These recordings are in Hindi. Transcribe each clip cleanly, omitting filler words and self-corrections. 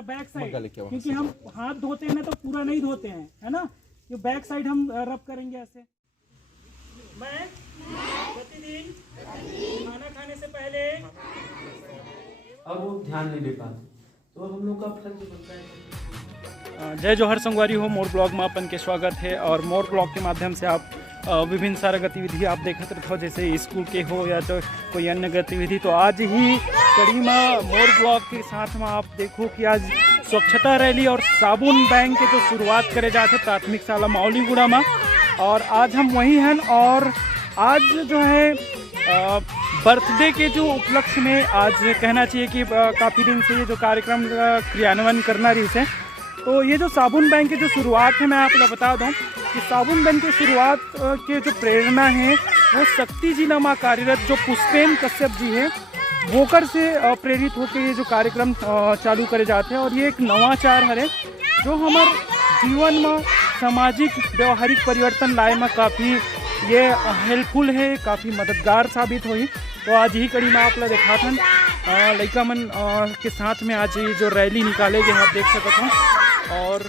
हमारा बैक साइड, क्योंकि हम हाथ धोते हैं ना तो पूरा नहीं धोते हैं, है ना, ये बैक साइड हम रब करेंगे ऐसे। मैं प्रतिदिन खाना खाने से पहले, अब वो ध्यान नहीं दे पाते, तो हम लोग का फर्ज बनता है। जय जोहर संगवारी हो, मोर ब्लॉग में अपन के स्वागत है। और मोर ब्लॉग के माध्यम से आप विभिन्न सारा गतिविधि आप देखते रहो, जैसे स्कूल के हो या तो कोई अन्य गतिविधि। तो आज ही कड़ी में मोर ब्लॉग के साथ में आप देखो कि आज स्वच्छता रैली और साबुन बैंक के जो शुरुआत करे जाते प्राथमिक शाला मौलीगुड़ा में, और आज हम वहीं हैं। और आज जो है बर्थडे के जो उपलक्ष्य में आज कहना चाहिए कि काफ़ी दिन से ये जो कार्यक्रम क्रियान्वयन करना रही है। तो ये जो साबुन बैंक की जो शुरुआत है, मैं आपको बता दूं कि साबुन बैंक की शुरुआत के जो प्रेरणा है वो शक्ति जिला में कार्यरत जो पुष्पेन कश्यप जी है, वोकर से प्रेरित होकर ये जो कार्यक्रम चालू करे जाते हैं। और ये एक नवाचार है जो हमारे जीवन में सामाजिक व्यवहारिक परिवर्तन लाए में काफ़ी ये हेल्पफुल है, काफ़ी मददगार साबित हुई। तो आज ही कड़ी में आप लोग देखा था लड़का मन के साथ में आज ये जो रैली निकाले गए आप देख सकते हो। और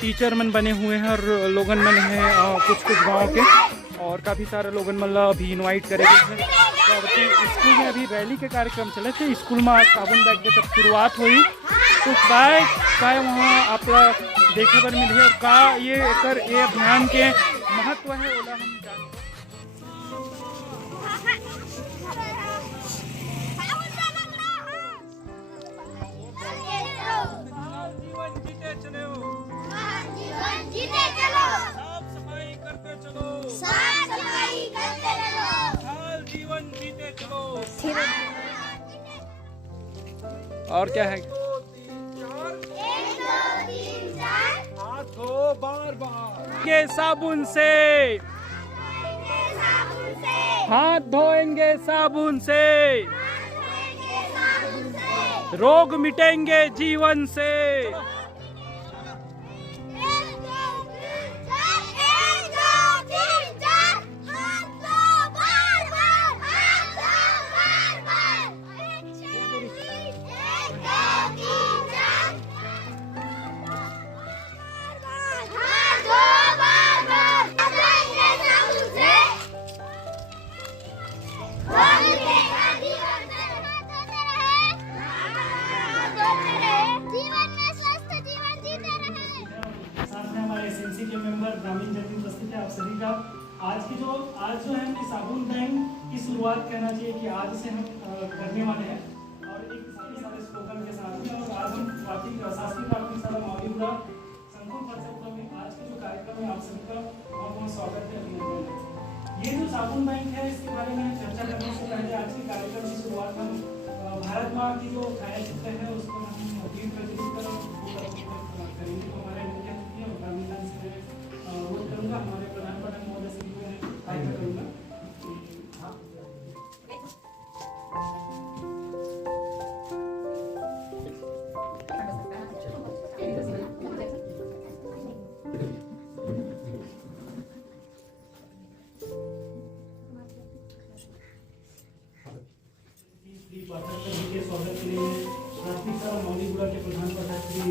टीचर मन बने हुए हैं और लोगन मन हैं कुछ गाँव के, और काफ़ी सारे लोगन मन अभी इनवाइट करे गए हैं। तो अभी स्कूल में अभी रैली के कार्यक्रम चले थे, स्कूल में आज साबुन बैग के जब शुरुआत हुई तो काय वहाँ आप देखे पर मिली है, और का ये अभियान के महत्व है ओला हम जानते। और क्या है, हाथ धो बार बार ये साबुन से, हाथ धोएंगे साबुन से, रोग मिटेंगे जीवन से। के मेंबर ग्रामीण जन उपस्थित है आप सभी का। आज जो है कि साबुन बैंक की शुरुआत कहना चाहिए कि आज से हम करने वाले हैं, और एक सारे स्लोगन के साथ में। और आज हम शासकीय प्राथमिक शाला मौलीगुड़ा संकुल परिसर में आज के जो कार्यक्रम है आप सभी का बहुत बहुत स्वागत है, अभिनंदन है। ये जो साबुन बैंक है इसके बारे में चर्चा करने से पहले आज के कार्यक्रम की शुरुआत हम भारत माँ की जो छायाचित्र है उस पर हम वीर प्रतिनिधि करेंगे। तो हमारे मुख्य अतिथि और ग्रामीण से वो करूँगा, हमारे प्रधान पाठक महोदय से भी मैं करूँगा। के स्वागत के लिए प्राथमिक शाला मौलीगुड़ा के प्रधान पाठक श्री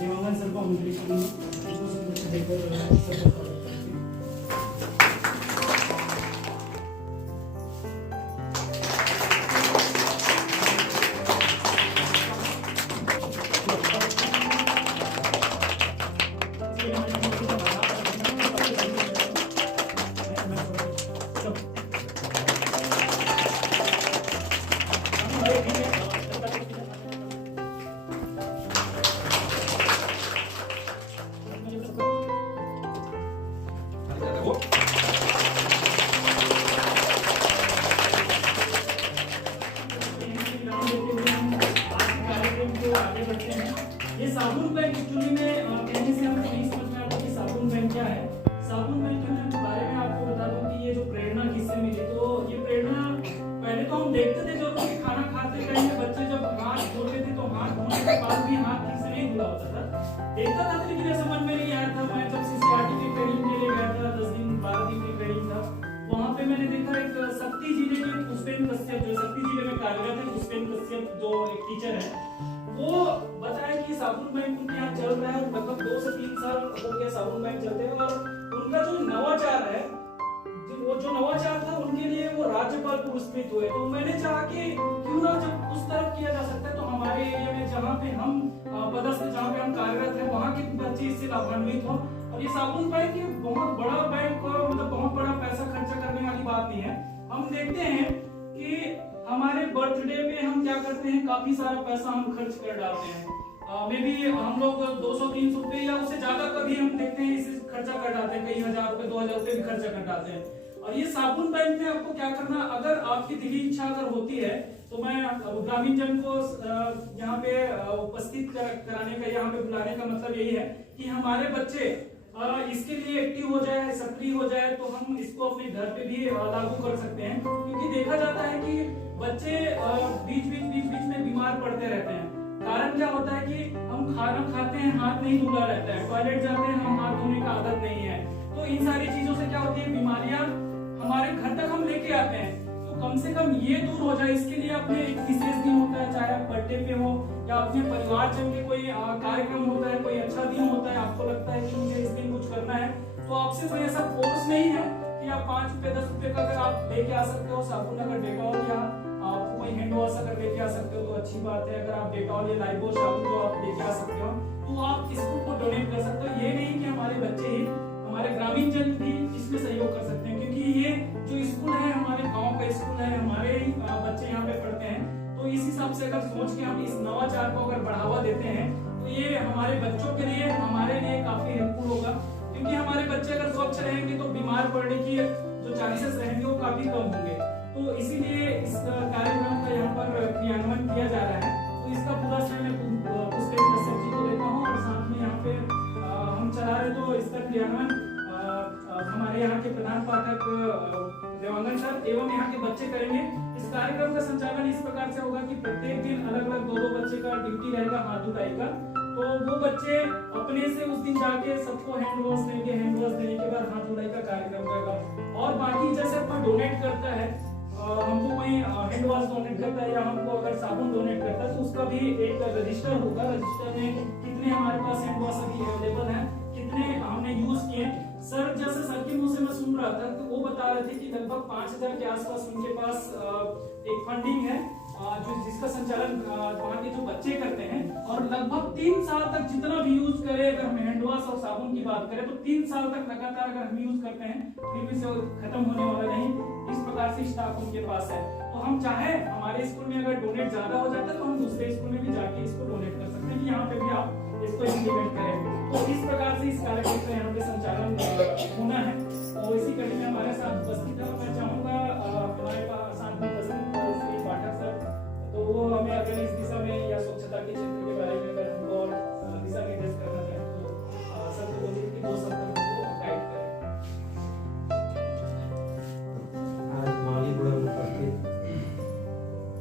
देवांगन सर को आमंत्रित देकर ये साबुन बैंक एक्चुअली में कहने से हमको नहीं समझ में आता कि साबुन बैंक क्या है। साबुन बैंक के बारे में आपको बता दूं कि ये जो प्रेरणा किससे मिली, तो ये प्रेरणा पहले तो हम देखते थे जब खाना खाते टाइम बच्चे जब हाथ धोते थे तो हाथ धोने के बाद भी हाथ ठीक से नहीं धुला होता था, देखता था, लेकिन ये समझ में नहीं आया था। मैं जब सीसीआरटी की ट्रेनिंग के लिए गया था, 10 दिन 12 दिन की ट्रेनिंग था, वहाँ पे मैंने देखा एक शक्ति जिले के पुष्पेन कश्यप जो शक्ति जिले में कार्यरत है, पुष्पेन कश्यप जो एक टीचर है, वो बताया कि साबुन बैंक उनके यहाँ चल रहा है, लगभग 2 से 3 साल हो गया साबुन बैंक चलते हैं, और उनका जो नवाचार है, वो जो नवाचार था उनके लिए वो राज्यपाल पुरस्कृत हुए। तो मैंने चाहा कि क्यों ना जब उस तरफ किया जा सकता है तो हमारे एरिया में जहाँ पे हम पदस्थ, जहाँ पे हम कार्यरत हैं, वहाँ के बच्चे इससे लाभान्वित हो। और ये साबुन बैंक बहुत बड़ा बैंक, मतलब बहुत बड़ा पैसा खर्चा करने वाली बात नहीं है। हम देखते हैं कि हमारे बर्थडे पे हम क्या करते हैं, काफी सारा पैसा हम खर्च कर डालते हैं। मे बी हम लोग 200-300 रुपए या उससे ज्यादा कभी हम देखते हैं इसे खर्चा कर डालते हैं, कई हजार रुपए 2000 रुपए भी खर्चा कर डालते हैं। और ये साबुन बैंक में आपको क्या करना, अगर आपकी दिली इच्छा अगर होती है तो मैं ग्रामीण जन को यहाँ पे उपस्थित कराने का, यहाँ पे बुलाने का मतलब यही है कि हमारे बच्चे इसके लिए एक्टिव हो जाए, सक्रिय हो जाए, तो हम इसको अपने घर पे भी लागू कर सकते हैं। क्योंकि देखा जाता है कि बच्चे बीच में बीमार पड़ते रहते हैं। कारण क्या होता है कि हम खाना खाते हैं, हाथ नहीं धुला रहता है, टॉयलेट जाते हैं, हम हाथ धोने का आदत नहीं है। तो इन सारी चीजों से क्या होती है, बीमारियां हमारे घर तक हम लेके आते हैं। तो कम से कम ये दूर हो जाए, इसके लिए अपने एक विशेष दिन होता है, चाहे आप बर्थडे पे हो या अपने परिवार जन के कोई कार्यक्रम होता है, कोई अच्छा दिन होता है, आपको लगता है कि मुझे इस दिन कुछ करना है, तो आपसे कोई ऐसा फोर्स नहीं है कि आप 5 रुपए 10 रुपए का अगर आप लेके आ सकते हो, साबुन अगर डेटॉल या आपको कोई हैंड वॉश अगर लेके आ सकते हो तो अच्छी बात है। अगर आप डेटॉल या लाइफबॉय साबुन जो आप लेके आ सकते हो तो आप स्कूल को डोनेट कर सकते हो। ये नहीं कि हमारे बच्चे ही, हमारे ग्रामीण जन भी इसमें सहयोग कर सकते हैं, क्योंकि ये जो स्कूल है हमारे गांव का स्कूल है, हमारे ही बच्चे यहाँ पे पढ़ते हैं। तो इस हिसाब से अगर सोच के हम इस नवाचार को अगर बढ़ावा देते हैं तो ये हमारे बच्चों के लिए, हमारे लिए काफी हेल्पफुल होगा। क्योंकि हमारे बच्चे अगर स्वच्छ रहेंगे तो बीमार पड़ने की जो चांसेस रहेंगे वो काफी कम होंगे। तो इसीलिए इस कार्यक्रम का यहाँ पर क्रियान्वयन किया जा रहा है। तो इसका पूरा श्रेय मैं पुष्कर कश्यप जी को देता हूँ, और साथ में यहाँ पे हम चला रहे तो इसका क्रियान्वयन हमारे यहाँ के प्रधान पाठक देवांगन सर एवं यहाँ के बच्चे करेंगे। इस कार्यक्रम का संचालन इस प्रकार से होगा कि प्रत्येक दिन अलग अलग 2-2 बच्चे का ड्यूटी रहेगा हाथ धुलाई का। तो वो बच्चे अपने से उस दिन जाके सबको हैंड वॉश देंगे, हैंड वॉश देने के बाद हाथ धुलाई का कार्यक्रम करेगा। और बाकी जैसे कोई डोनेट करता है, हमको कोई हैंड वॉश डोनेट करता है या हमको अगर साबुन डोनेट करता है तो उसका भी एक रजिस्टर होगा। रजिस्टर में कितने हमारे पास हैंड वॉश अभी अवेलेबल है, कितने हमने यूज किए। सर जैसे सर के मुंह से मैं सुन रहा था तो वो बता रहे थे कि लगभग 5000 के आसपास उनके पास एक फंडिंग है जो जिसका संचालन वहाँ के जो बच्चे करते हैं। और लगभग 3 साल तक जितना भी यूज करे, अगर हम हैंड वॉश और साबुन की बात करें तो 3 साल तक लगातार अगर हम यूज करते हैं फिर भी से खत्म होने वाला नहीं। इस प्रकार से स्टॉक उनके पास है। तो हम चाहे हमारे स्कूल में अगर डोनेट ज्यादा हो जाता है तो हम दूसरे स्कूल में भी जाके इसको डोनेट कर सकते हैं कि यहाँ पे भी आप इसको इम्प्लीमेंट करें। तो इस प्रकार से इस कार्यक्रम का यहाँ पे संचालन होना है। और इसी कड़ी में हमारे साथ उपस्थित है, मैं चाहूंगा हमारे साथ में उपस्थित श्री पाठक सर, तो वो हमें अगर इस दिशा में या स्वच्छता के क्षेत्र के बारे में अगर हमको और दिशा निर्देश करना चाहें तो सर को बोलिए कि 2 शब्द हमको गाइड करें। आज माली बुढ़ा में उपस्थित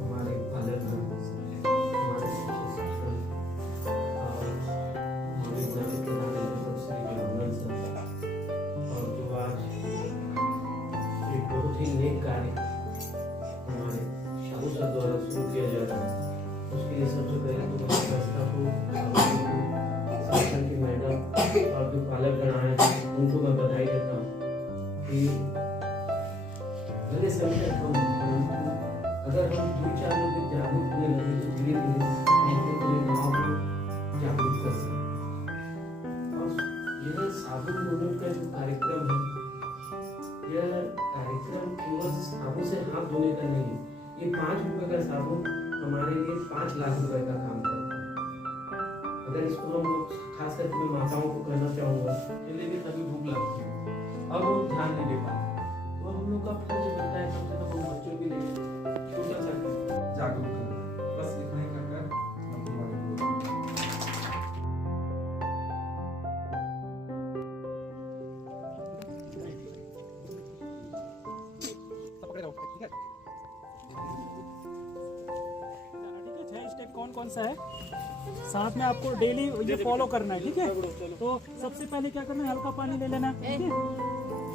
हमारे पालक हमारे शिक्षक और माली बुढ़ा के प्रधान श्री देवांगन सर, और जो आज एक बहुत ही नेक कार्य हमारे शाहू सर द्वारा शुरू किया जा रहा है, उसके लिए सबसे पहले तो मैं व्यवस्था को, शासन की मैडम और जो पालकगण आए हैं उनको मैं बधाई देता हूँ कि मेरे समय अगर हम 2-4 लोग जागरूक होने लगे तो धीरे धीरे अपने पूरे गाँव को जागरूक कर सकते। और यह साबुन डोनेट का जो कार्यक्रम है, यह कार्यक्रम केवल साबुन से हाथ धोने का नहीं है। ये 5 रुपए का साबुन हमारे लिए 5 लाख रुपए का काम करता है। अगर इसको हम लोग खास करके मैं माताओं को कहना चाहूँगा, पहले भी तभी भूख लगती है, अब वो ध्यान नहीं दे पाते, तो हम लोग का फर्ज बनता है कम से कम हम बच्चों के लिए छोटा सा जागरूक करना, बस इतना ही कर हमको आगे कौन सा है, साथ में आपको डेली ये फॉलो करना है, ठीक है। तो सबसे पहले क्या करना है, हल्का पानी ले लेना है, ठीक है,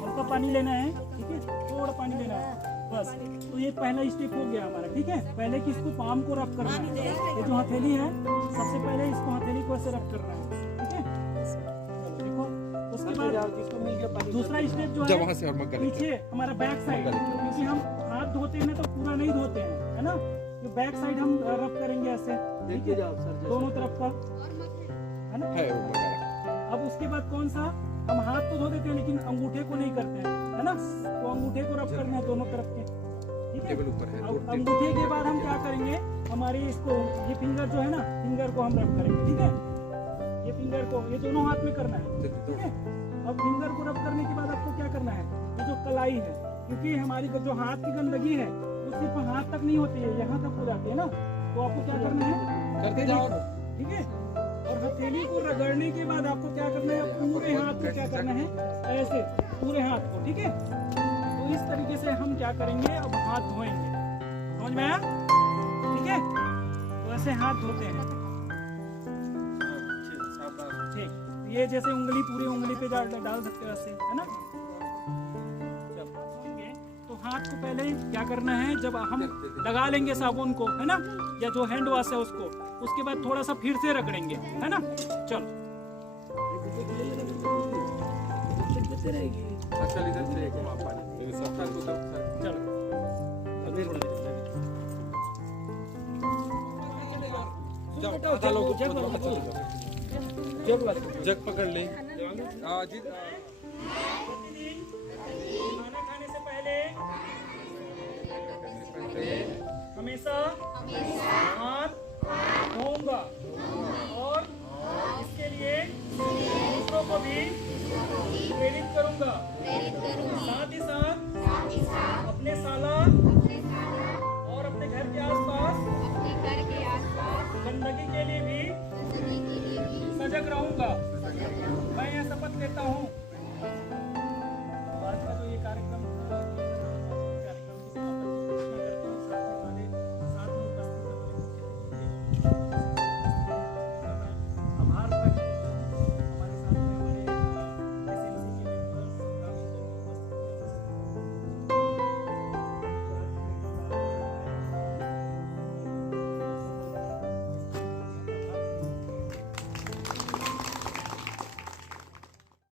हल्का पानी लेना है, ठीक है, थोड़ा पानी लेना है। बस। तो ये पहला स्टेप हो गया हमारा, ठीक है। पहले किसको पाम को रब करना है, ये जो हथेली है सबसे पहले इसको हथेली को ऐसे रब करना है, ठीक है। चलो देखो, उसके बाद दूसरा स्टेप जो जब है वहाँ से और मग्गा पीछे हमारा बैक साइड, क्योंकि हम हाथ धोते हैं ना तो पूरा नहीं धोते हैं, है ना। तो बैक साइड हम रब करेंगे ऐसे, ठीक है, दोनों तरफ का, है ना। है वो मग्गा। अब उसके बाद कौन सा, हम हाथ तो धो देते हैं लेकिन अंगूठे को नहीं करते हैं, है ना। तो अंगूठे को रब करना है दोनों तरफ के, ठीक है। टेबल ऊपर है, अब अंगूठे के बाद हम क्या करेंगे, हमारी इसको ये फिंगर जो है ना, फिंगर को हम रब करेंगे, ठीक है। ये फिंगर को ये दोनों हाथ में करना है, ठीक है। अब फिंगर को रब करने के बाद आपको क्या करना है, ये जो कलाई है, क्योंकि हमारी जो हाथ की गंदगी है वो सिर्फ हाथ तक नहीं होती है, यहाँ तक हो जाती है ना। तो आपको क्या करना है, करते जाओ, ठीक है। और हथेली को रगड़ने के बाद आपको क्या करना है, पूरे हाथ को क्या करना है, ऐसे पूरे हाथ को, ठीक है। तो इस तरीके से हम क्या करेंगे, अब हाथ धोएंगे, समझ में आया, ठीक है। तो ऐसे हाथ धोते हैं, ठीक। ये जैसे उंगली पूरी उंगली पे डाल सकते हो ऐसे, है ना। तो हाथ को पहले क्या करना है, जब हम लगा लेंगे साबुन को, है ना, या जो हैंड वॉश है उसको, उसके बाद थोड़ा सा फिर से रगड़ेंगे, है ना। चलो अच्छा इधर से एक माप पानी मेरे सब का तो चलो आधा लोग जग पकड़ ले। जी खाना खाने से पहले हमेशा हाथ धोऊंगा, और इसके लिए दूसरों को भी प्रेरित करूंगा। साथ ही साथ अपने साला